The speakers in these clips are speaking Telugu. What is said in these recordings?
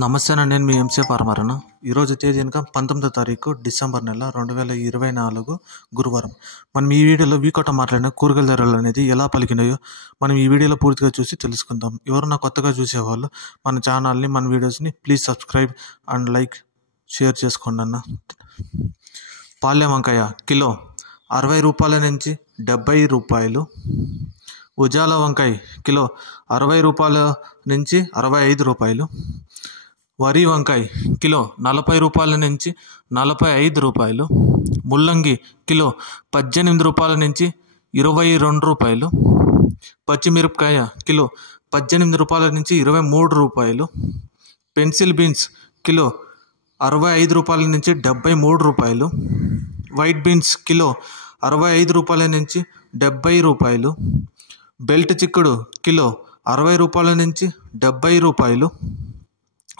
నమస్తేనండి. నేను మీ ఎంసీ ఫార్మర్ను. ఈరోజు తేదీ కనుక 19వ తారీఖు డిసెంబర్ నెల 2024 గురువారం. మనం ఈ వీడియోలో వీకోట మాట్లాడిన కూరగాయల ధరలు అనేది ఎలా పలికినాయో మనం ఈ వీడియోలో పూర్తిగా చూసి తెలుసుకుందాం. ఎవరన్నా కొత్తగా చూసేవాళ్ళు మన ఛానల్ని, మన వీడియోస్ని please subscribe and like, share చేసుకోండి అన్న. పాలెం వంకాయ కిలో 60 రూపాయల నుంచి 70 రూపాయలు. ఉజాల వంకాయ కిలో 60 రూపాయల నుంచి 65 రూపాయలు. వరి వంకాయ కిలో 40 రూపాయల నుంచి 45 రూపాయలు. ముల్లంగి కిలో 18 రూపాయల నుంచి 22 రూపాయలు. పచ్చిమిరపకాయ కిలో 18 రూపాయల నుంచి 23 రూపాయలు. పెన్సిల్ బీన్స్ కిలో 65 రూపాయల నుంచి 73 రూపాయలు. వైట్ బీన్స్ కిలో 65 రూపాయల నుంచి 70 రూపాయలు. బెల్ట్ చిక్కుడు కిలో 60 రూపాయల నుంచి 70 రూపాయలు.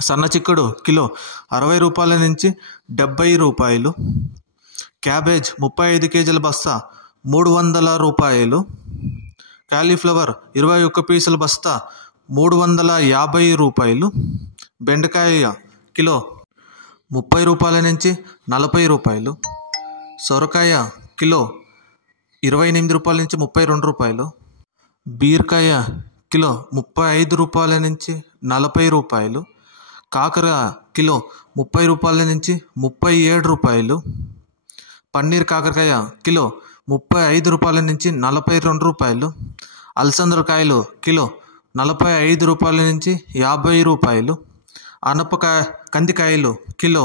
సన్న చిక్కుడు కిలో 60 రూపాయల నుంచి 70 రూపాయలు. క్యాబేజ్ 35 కేజీల బస్తా 300 రూపాయలు. కాలీఫ్లవర్ 21 పీసుల బస్తా 350 రూపాయలు. బెండకాయ కిలో 30 రూపాయల నుంచి 40 రూపాయలు. సొరకాయ కిలో 28 రూపాయల నుంచి 32 రూపాయలు. బీరకాయ కిలో 35 రూపాయల నుంచి 40 రూపాయలు. కాకర కిలో 30 రూపాయల నుంచి 37 రూపాయలు. పన్నీర్ కాకరకాయ కిలో 35 రూపాయల నుంచి 42 రూపాయలు. అలసందరకాయలు కిలో 45 రూపాయల నుంచి 50 రూపాయలు. కందికాయలు కిలో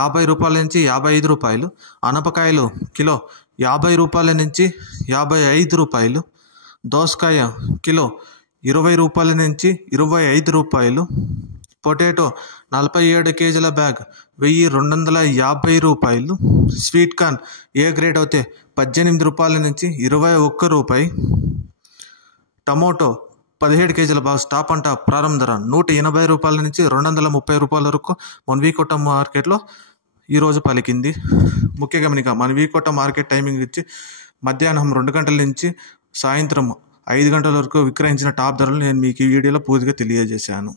50 రూపాయల నుంచి 55 రూపాయలు. అనపకాయలు కిలో 50 రూపాయల నుంచి 55 రూపాయలు. దోసకాయ కిలో 20 రూపాయల నుంచి 25 రూపాయలు. పొటాటో 47 కేజీల బ్యాగ్ 1250 రూపాయలు. స్వీట్ కార్న్ ఏ గ్రేడ్ అయితే 18 రూపాయల నుంచి 21 రూపాయి. టమోటో 17 కేజీల బ్యాగ్ స్టాప్ అంట ప్రారంభ ధర 180 రూపాయల నుంచి 230 రూపాయల వరకు మన వీకోట మార్కెట్లో ఈరోజు పలికింది. ముఖ్య గమనిక, మన వీకోట మార్కెట్ టైమింగ్ ఇచ్చి మధ్యాహ్నం 2 గంటల నుంచి సాయంత్రం 5 గంటల వరకు విక్రయించిన టాప్ ధరలు నేను మీకు ఈ వీడియోలో పూర్తిగా తెలియజేశాను.